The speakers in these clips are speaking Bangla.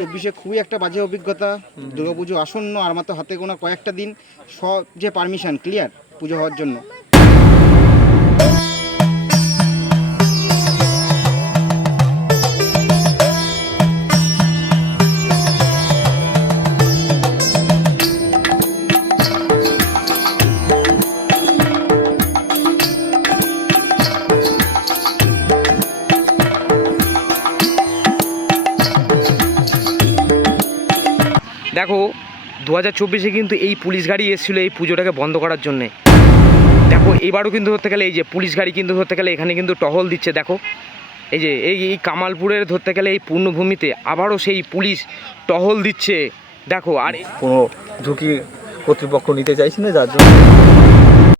চব্বিশে খুবই একটা বাজে অভিজ্ঞতা। দুর্গাপুজো আসন্ন আর মাত্র হাতে গোনা কয়েকটা দিন সব যে পারমিশন ক্লিয়ার পুজো হওয়ার জন্য। দেখো দু হাজার চব্বিশে কিন্তু এই পুলিশ গাড়ি এসেছিল এই পুজোটাকে বন্ধ করার জন্যে। দেখো এবারও কিন্তু ধরতে গেলে এই যে পুলিশ গাড়ি কিন্তু ধরতে গেলে এখানে কিন্তু টহল দিচ্ছে দেখো। এই যে এই এই কামালপুরের ধরতে গেলে এই পূর্ণভূমিতে আবারও সেই পুলিশ টহল দিচ্ছে দেখো। আর কোনো ঝুঁকি কর্তৃপক্ষ নিতে চাইছে না যার জন্য?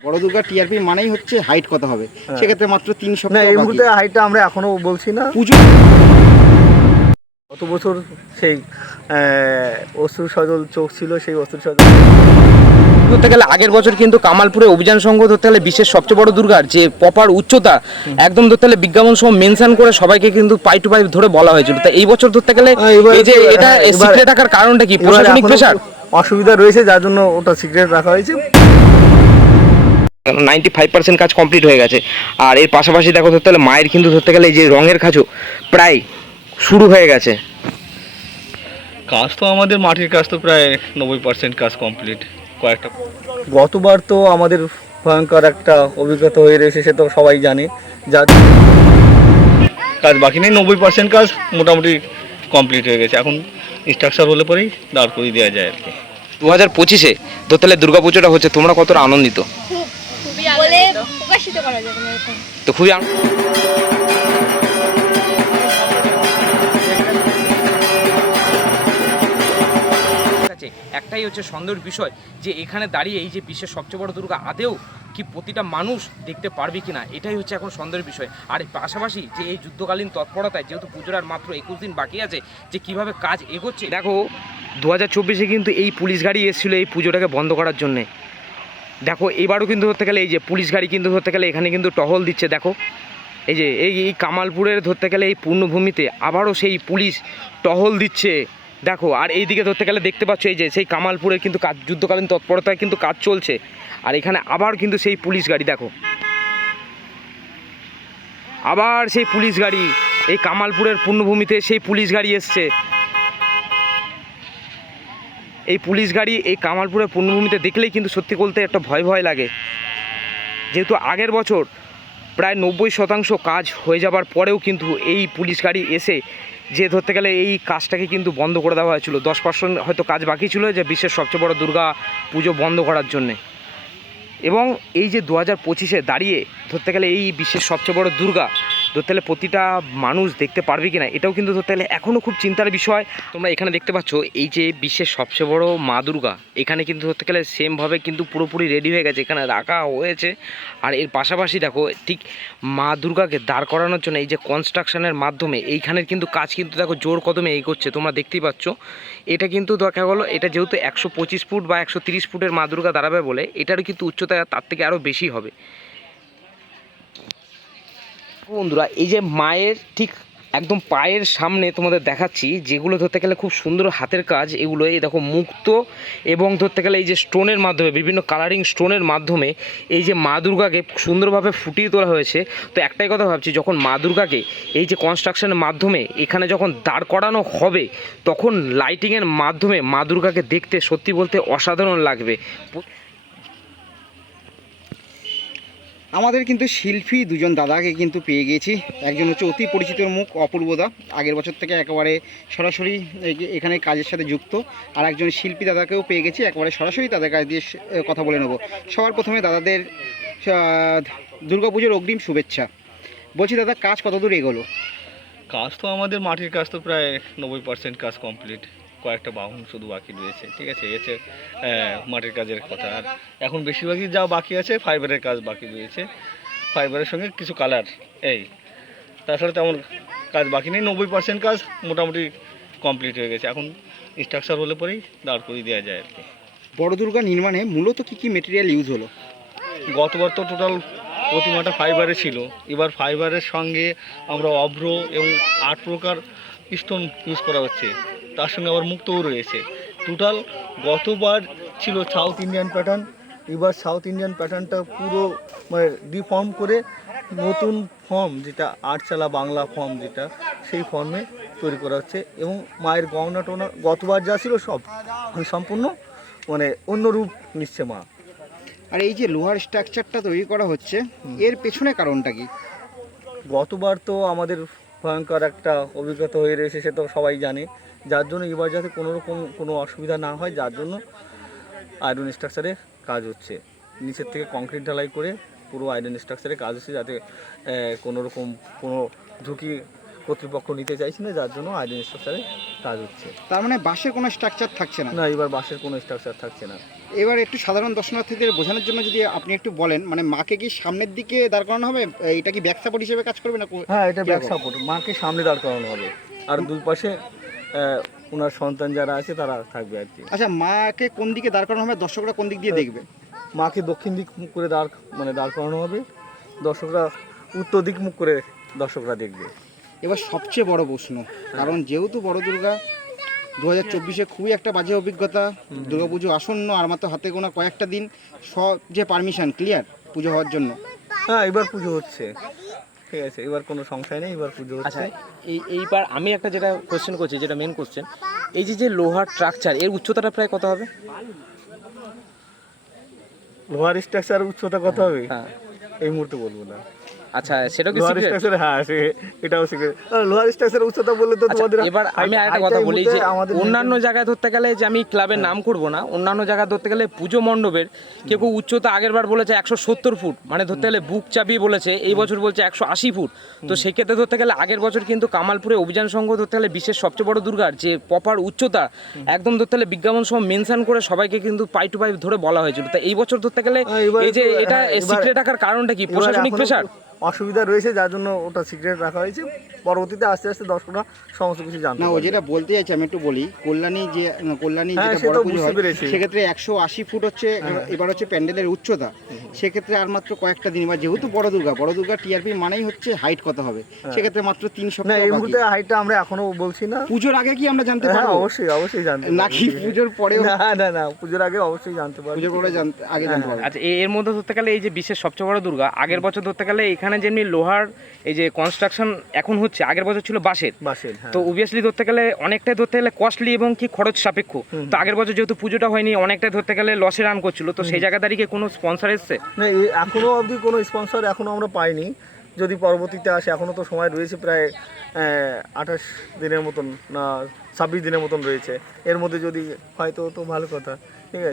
বড় দুর্গা টিআরপি মানেই হচ্ছে হাইট কথা হবে? সেক্ষেত্রে মাত্র তিন না সপ্তাহ এই মুহূর্তে হাইটটা আমরা এখনও বলছি না। পুজো গত বছর সেই অস্ত্র সজল চোখ ছিল সেই অস্ত্র সজল ধরতে গেলে আগের বছর কিন্তু কামালপুরে অভিযান সংঘ ধরতে গেলে বিশ্বের সবচেয়ে বড় দুর্গার যে প্রপার উচ্চতা একদম ধরতে গেলে বিজ্ঞাপন সহ মেনশন করে সবাইকে কিন্তু পাই টু পাই ধরে বলা হয়েছিল। তা এই বছর ধরতে গেলে হ্যাঁ, এই যে এটা হ্যাঁ, সিক্রেট রাখার কারণটা কি? প্রশাসনিক প্রেশার অসুবিধা রয়েছে যার জন্য ওটা সিক্রেট রাখা হয়েছে। নাইনটি ফাইভ পার্সেন্ট কাজ কমপ্লিট হয়ে গেছে। আর এর পাশাপাশি দেখো ধরতে গেলে মায়ের কিন্তু ধরতে গেলে এই যে রঙের খাঁচো প্রায় শুরু হয়ে গেছে। কাজ তো আমাদের মাটির কাজ তো প্রায় নব্বই পার্সেন্ট কাজ কমপ্লিট কয়েকটা গতবার তো আমাদের ভয়ঙ্কর একটা অভিজ্ঞতা হয়ে রয়েছে সে তো সবাই জানে। যার কাজ বাকি নেই নব্বই পার্সেন্ট কাজ মোটামুটি কমপ্লিট হয়ে গেছে। এখন স্ট্রাকচার হলে পরেই দাঁড় করিয়ে দেওয়া যায় আর কি। দু হাজার পঁচিশে গেলে দুর্গাপুজোটা হচ্ছে তোমরা কতটা আনন্দিত? খুবই এরকম তো খুবই একটাই হচ্ছে সন্দেহের বিষয় যে এখানে দাঁড়িয়ে এই যে বিশ্বের সবচেয়ে বড় দুর্গা, আদেও কি প্রতিটা মানুষ দেখতে পারবে কিনা? এটাই হচ্ছে এখন সন্দেহের বিষয়। আর পাশাপাশি যে এই যুদ্ধকালীন তৎপরতায়, যেহেতু পুজোর আর মাত্র একুশ দিন বাকি আছে, যে কীভাবে কাজ এগোচ্ছে? দেখো দু হাজার চব্বিশে কিন্তু এই পুলিশ গাড়ি এসেছিল এই পুজোটাকে বন্ধ করার জন্যে। দেখো, এবারও কিন্তু ধরতে গেলে এই যে পুলিশ গাড়ি কিন্তু ধরতে গেলে এখানে কিন্তু টহল দিচ্ছে, দেখো। এই যে এই কামালপুরের ধরতে গেলে এই পূর্ণভূমিতে আবারও সেই পুলিশ টহল দিচ্ছে। দেখো, আর এই দিকে ধরতে গেলে দেখতে পাচ্ছ এই যে, সেই কামালপুরের কিন্তু কাজ, যুদ্ধকালীন তৎপরতায় কিন্তু কাজ চলছে। আর এখানে আবার কিন্তু সেই পুলিশ গাড়ি, দেখো। আবার সেই পুলিশ গাড়ি, এই কামালপুরের পূর্ণভূমিতে সেই পুলিশ গাড়ি এসছে। এই পুলিশ গাড়ি এই কামালপুরের পূর্ণভূমিতে দেখলেই কিন্তু সত্যি বলতে একটা ভয় ভয় লাগে। যেহেতু আগের বছর প্রায় নব্বই শতাংশ কাজ হয়ে যাবার পরেও কিন্তু এই পুলিশ গাড়ি এসে যে ধরতে গেলে এই কাজটাকে কিন্তু বন্ধ করে দেওয়া হয়েছিল। দশ পার্সেন্ট হয়তো কাজ বাকি ছিল যে বিশ্বের সবচেয়ে বড় দুর্গা পুজো বন্ধ করার জন্যে। এবং এই যে দু হাজার পঁচিশে দাঁড়িয়ে ধরতে গেলে এই বিশ্বের সবচেয়ে বড় দুর্গা ধরতে গেলে প্রতিটা মানুষ দেখতে পারবে কি না এটাও কিন্তু ধরতে গেলে এখনও খুব চিন্তার বিষয়। তোমরা এখানে দেখতে পাচ্ছ, এই যে বিশ্বের সবচেয়ে বড় মা দুর্গা, এখানে কিন্তু ধরতে গেলে সেমভাবে কিন্তু পুরোপুরি রেডি হয়ে গেছে, এখানে রাখা হয়েছে। আর এর পাশাপাশি দেখো, ঠিক মা দুর্গাকে দাঁড় করানোর জন্য এই যে কনস্ট্রাকশনের মাধ্যমে, এইখানের কিন্তু কাজ কিন্তু দেখো জোর কদমে এগোচ্ছে, তোমরা দেখতেই পাচ্ছ। এটা কিন্তু দেখা গেলো, এটা যেহেতু একশো পঁচিশ ফুট বা একশো ফুটের মা দুর্গা দাঁড়াবে বলে, এটারও কিন্তু উচ্চতা তার থেকে আরও বেশি হবে। বন্ধুরা, এই যে মায়ের ঠিক একদম পায়ের সামনে তোমাদের দেখাচ্ছি, যেগুলো ধরতে গেলে খুব সুন্দর হাতের কাজ এগুলো এই দেখো মুক্ত এবং ধরতে গেলে এই যে স্টোনের মাধ্যমে, বিভিন্ন কালারিং স্টোনের মাধ্যমে এই যে মা দুর্গাকে সুন্দরভাবে ফুটিয়ে তোলা হয়েছে। তো একটাই কথা ভাবছি, যখন মা দুর্গাকে এই যে কনস্ট্রাকশনের মাধ্যমে এখানে যখন দাঁড় করানো হবে, তখন লাইটিংয়ের মাধ্যমে মা দুর্গাকে দেখতে সত্যি বলতে অসাধারণ লাগবে। আমাদের কিন্তু শিল্পী দুজন দাদাকে কিন্তু পেয়ে গিয়েছি। একজন হচ্ছে অতি পরিচিত মুখ অপূর্বদা আগের বছর থেকে একেবারে সরাসরি এখানে কাজের সাথে যুক্ত। আর একজন শিল্পী দাদাকেও পেয়ে গেছি, একেবারে সরাসরি তাদের কাছ দিয়ে কথা বলে নেব। সবার প্রথমে দাদাদের দুর্গাপুজোর অগ্রিম শুভেচ্ছা। বলছি দাদা, কাজ কতদূর এগোলো? কাজ তো আমাদের মাটির কাজ তো প্রায় নব্বই পার্সেন্ট কাজ কমপ্লিট কয়েকটা বাহন শুধু বাকি রয়েছে ঠিক আছে? এসে মাটির কাজের কথা। আর এখন বেশিরভাগই যা বাকি আছে ফাইবারের কাজ বাকি রয়েছে। ফাইবারের সঙ্গে কিছু কালার এই। তাছাড়া তেমন কাজ বাকি নেই নব্বই পার্সেন্ট কাজ মোটামুটি কমপ্লিট হয়ে গেছে। এখন স্ট্রাকচার হলে পরেই দাঁড় করিয়ে দেওয়া যায় আর কি। বড় দুর্গা নির্মাণে মূলত কি কি মেটেরিয়াল ইউজ হলো? গতবার তো টোটাল প্রতিমাটা ফাইবারে ছিল। এবার ফাইবারের সঙ্গে আমরা অভ্র এবং আট প্রকার স্টোন ইউজ করা হচ্ছে। তার সঙ্গে আবার মুক্তও রয়েছে। টোটাল গতবার ছিল সাউথ ইন্ডিয়ান প্যাটার্ন এবার সাউথ ইন্ডিয়ান প্যাটার্নটা পুরো মানে ডিফর্ম করে নতুন ফর্ম যেটা আটচালা বাংলা ফর্ম যেটা সেই ফর্মে তৈরি করা হচ্ছে এবং মায়ের গহনা টনা গতবার যা ছিল সব সম্পূর্ণ মানে অন্য রূপ নিচ্ছে মা। আর এই যে লোহার স্ট্রাকচারটা তৈরি করা হচ্ছে এর পেছনে কারণটা কি? গতবার তো আমাদের ভয়ঙ্কর একটা অভিজ্ঞতা হয়ে রয়েছে সে তো সবাই জানে। যার জন্য এবার যাতে কোনো রকম কোনো অসুবিধা না হয় যার জন্য আয়রন স্ট্রাকচারে কাজ হচ্ছে। নিচের থেকে কংক্রিট ঢালাই করে পুরো আয়রন স্ট্রাকচারে কাজ হচ্ছে যাতে কোনো রকম কোনো ঝুঁকি কর্তৃপক্ষ নিতে চাইছে না যার জন্য আয়রন স্ট্রাকচারে কাজ হচ্ছে। তার মানে বাঁশের কোনো স্ট্রাকচার থাকছে না? না এবার বাসের কোনো স্ট্রাকচার থাকছে না। এবার একটু সাধারণ দর্শনার্থীদের বোঝানোর জন্য যদি আপনি একটু বলেন মানে মাকে কি সামনের দিকে দাঁড় করানো হবে? এটা কি ব্যাক সাপোর্ট হিসেবে কাজ করবে না হ্যাঁ এটা ব্যাক সাপোর্ট মাকে সামনে দাঁড় করানো হবে। আর দুই পাশে ওনার সন্তান যারা আছে তারা থাকবে আর কি। আচ্ছা মাকে কোন দিকে দাঁড় করানো হবে? দর্শকরা কোন দিক দিয়ে দেখবে? মাকে দক্ষিণ দিক মুখ করে দাঁড় মানে দাঁড় করানো হবে। দর্শকরা উত্তর দিক মুখ করে দর্শকরা দেখবে। এবার সবচেয়ে বড় প্রশ্ন কারণ যেহেতু বড় দুর্গা দু হাজার চব্বিশে খুবই একটা বাজে অভিজ্ঞতা। দুর্গাপুজো আসন্ন আর মাত্র হাতে গোনা কয়েকটা দিন সব যে পারমিশন ক্লিয়ার পুজো হওয়ার জন্য। হ্যাঁ এবার পুজো হচ্ছে। ঠিক আছে এবার কোনো সংশয় নেই এবার পুজো আচ্ছা এই এইবার আমি একটা যেটা কোশ্চেন করছি যেটা মেন কোশ্চেন এই যে যে লোহার স্ট্রাকচার এর উচ্চতাটা প্রায় কত হবে? লোহার স্ট্রাকচার উচ্চতা কত হবে? হ্যাঁ। এই মুহূর্তে বলব না। আচ্ছা কি স্ট্রাকচার হ্যাঁ এটাও শিখে লোহার স্ট্রাকচার উচ্চতা বললে তো আচ্ছা, তোমাদের এবার আমি height কথা বলি যে অন্যান্য জায়গায় ধরতে গেলে যে আমি ক্লাবের নাম করব না অন্যান্য জায়গায় ধরতে গেলে পুজো মণ্ডপের কেউ কেউ উচ্চতা আগের বার বলেছে একশো সত্তর ফুট মানে ধরতে গেলে বুক চাপিয়ে বলেছে এই বছর বলছে একশো আশি ফুট। তো সেক্ষেত্রে ধরতে গেলে আগের বছর কিন্তু কামালপুরে অভিযান সংঘ ধরতে গেলে বিশ্বের সবচেয়ে বড় দুর্গার যে প্রপার উচ্চতা একদম ধরতে গেলে বিজ্ঞাপন সহ মেনশন করে সবাইকে কিন্তু পাই টু পাই ধরে বলা হয়েছিল। তা এই বছর ধরতে গেলে হ্যাঁ, এই যে এটা হ্যাঁ, সিক্রেট রাখার কারণটা কি? প্রশাসনিক প্রেশার অসুবিধা রয়েছে যার জন্য ওটা সিক্রেট রাখা হয়েছে। পরবর্তীতে আস্তে আস্তে দর্শকরা সমস্ত কিছু জানতে না ও যেটা বলতে চাইছি আমি একটু বলি কল্যাণী যে কল্যাণী হ্যাঁ, যেটা বড় পুজো হয় সেক্ষেত্রে একশো আশি ফুট হচ্ছে এবার হচ্ছে প্যান্ডেলের উচ্চতা। সেক্ষেত্রে আর মাত্র কয়েকটা দিন এবার যেহেতু বড় দুর্গা বড় দুর্গা টিআরপি মানেই হচ্ছে হাইট কত হবে। সেক্ষেত্রে মাত্র তিন না সপ্তাহ এই মুহূর্তে হাইটটা আমরা এখনও বলছি না। পুজোর আগে কি আমরা জানতে হ্যাঁ পারব? অবশ্যই অবশ্যই জানতে নাকি পুজোর পরেও? না না না পুজোর আগে অবশ্যই জানতে পারব। পুজোর পরে জানতে আগে জানতে পারব। আচ্ছা এর মধ্যে ধরতে গেলে এই যে বিশ্বের সবচেয়ে বড় দুর্গা আগের বছর ধরতে গেলে এখানে যেমনি লোহার এই যে কনস্ট্রাকশন এখন হচ্ছে আগের বছর ছিল বাঁশের। বাসের হ্যাঁ। তো অবভিয়াসলি ধরতে গেলে অনেকটাই ধরতে গেলে কস্টলি এবং কি খরচ সাপেক্ষ। তো আগের বছর যেহেতু পুজোটা হয়নি অনেকটাই ধরতে গেলে লসে রান করছিল। তো সেই জায়গা দাঁড়িয়ে কোনো স্পন্সর এসছে? না এখনও অবধি কোনো স্পন্সর এখনও আমরা পাইনি। যদি পরবর্তীতে আসে এখনও তো সময় রয়েছে প্রায় আঠাশ দিনের মতন না ছাব্বিশ দিনের মতন রয়েছে। এর মধ্যে যদি হয়তো তো ভালো কথা ঠিক আছে?